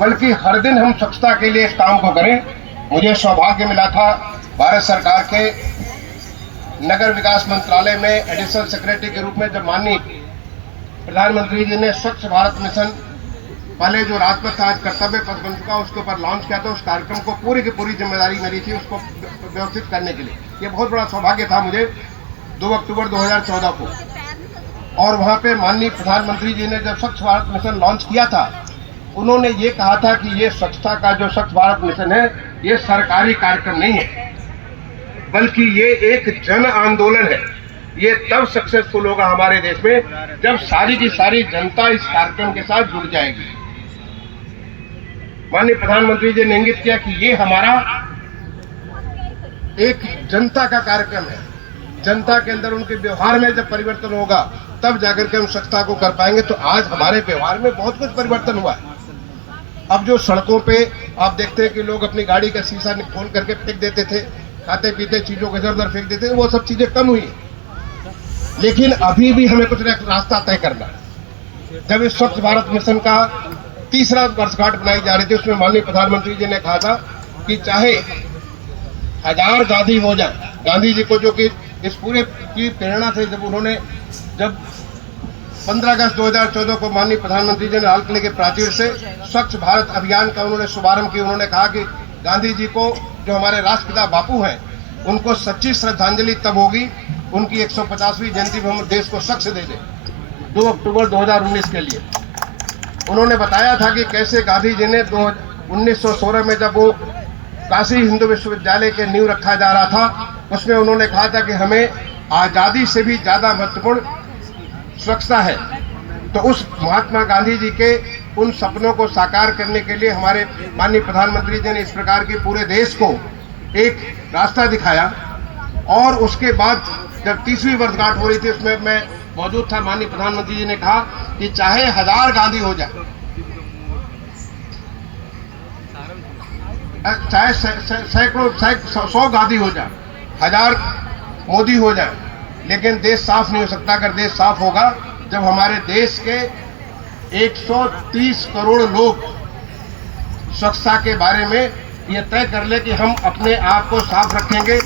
बल्कि हर दिन हम स्वच्छता के लिए इस काम को करें। मुझे सौभाग्य मिला था भारत सरकार के नगर विकास मंत्रालय में एडिशनल सेक्रेटरी के रूप में, जब माननीय प्रधानमंत्री जी ने स्वच्छ भारत मिशन पहले जो राजपथ आज कर्तव्य पथ बन चुका उसके ऊपर लॉन्च किया था, उस कार्यक्रम को पूरी की पूरी जिम्मेदारी मेरी थी उसको व्यवस्थित करने के लिए। ये बहुत बड़ा सौभाग्य था मुझे 2 अक्टूबर 2014 को। और वहां पे माननीय प्रधानमंत्री जी ने जब स्वच्छ भारत मिशन लॉन्च किया था, उन्होंने ये कहा था कि ये स्वच्छता का जो स्वच्छ भारत मिशन है ये सरकारी कार्यक्रम नहीं है, बल्कि ये एक जन आंदोलन है। ये तब सक्सेसफुल होगा हमारे देश में जब सारी की सारी जनता इस कार्यक्रम के साथ जुड़ जाएगी। माननीय प्रधानमंत्री जी ने इंगित किया कि ये हमारा एक जनता का कार्यक्रम है। जनता के अंदर उनके व्यवहार में जब परिवर्तन होगा तब जाकर के हम स्वच्छता को कर पाएंगे। तो आज हमारे व्यवहार में बहुत कुछ परिवर्तन हुआ है। अब जो सड़कों पे आप देखते हैं कि लोग अपनी गाड़ी का शीशा खोल करके फेंक देते थे, खाते पीते चीजों को इधर उधर फेंक देते थे, वो सब चीजें कम हुई। लेकिन अभी भी हमें कुछ रास्ता तय करना है। जब इस स्वच्छ भारत मिशन का 3रा वर्षगांठ बनाई जा रही थी, उसमें माननीय प्रधानमंत्री जी ने कहा था कि चाहे 1000 गांधी हो जाए, गांधी जी को जो कि इस पूरे की प्रेरणा थे, जब 15 अगस्त 2014 को माननीय प्रधानमंत्री जी ने लाल किले के प्राचीर से स्वच्छ भारत अभियान का उन्होंने शुभारंभ किया। उन्होंने कहा कि गांधी जी को, जो हमारे राष्ट्रपिता बापू हैं, उनको सच्ची श्रद्धांजलि तब होगी उनकी 150वीं जयंती में हम देश को स्वच्छ दे दें 2 अक्टूबर 2019 के लिए। उन्होंने बताया था कि कैसे गांधी जी ने 1916 में जब वो काशी हिंदू विश्वविद्यालय के नींव रखा जा रहा था, उसमें उन्होंने कहा था कि हमें आज़ादी से भी ज़्यादा महत्वपूर्ण स्वच्छता है। तो उस महात्मा गांधी जी के उन सपनों को साकार करने के लिए हमारे माननीय प्रधानमंत्री जी ने इस प्रकार के पूरे देश को एक रास्ता दिखाया। और उसके बाद जब 30वीं वर्षगांठ हो रही थी, उसमें मैं मौजूद था। माननीय प्रधानमंत्री जी ने कहा कि चाहे 1000 गांधी हो जाए, चाहे सैकड़ों 100 गांधी हो जाए, 1000 मोदी हो जाए, लेकिन देश साफ नहीं हो सकता। अगर देश साफ होगा जब हमारे देश के 130 करोड़ लोग स्वच्छता के बारे में ये तय कर ले कि हम अपने आप को साफ रखेंगे।